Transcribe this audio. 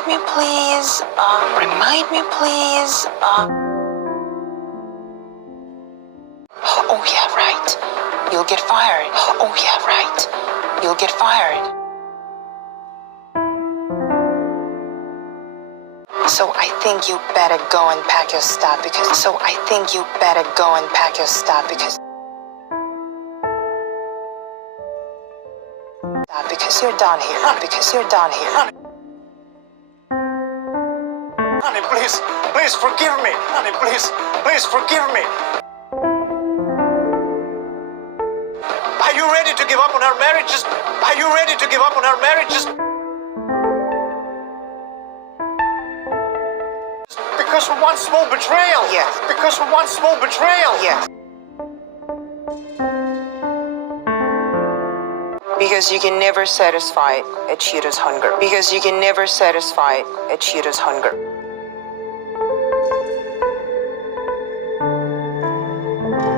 Remind me, please. Remind me, please. Oh, yeah, right. You'll get fired. Oh, yeah, right. You'll get fired. So I think you better go and pack your stuff because. So I think you better go and pack your stuff because. Because you're done here. Because you're done here. Honey, please, please forgive me. Honey, please forgive me. Are you ready to give up on our marriages? Are you ready to give up on our marriages? Because of one small betrayal. Yes. Because of one small betrayal. Yes. Because you can never satisfy a cheater's hunger. Because you can never satisfy a cheater's hunger.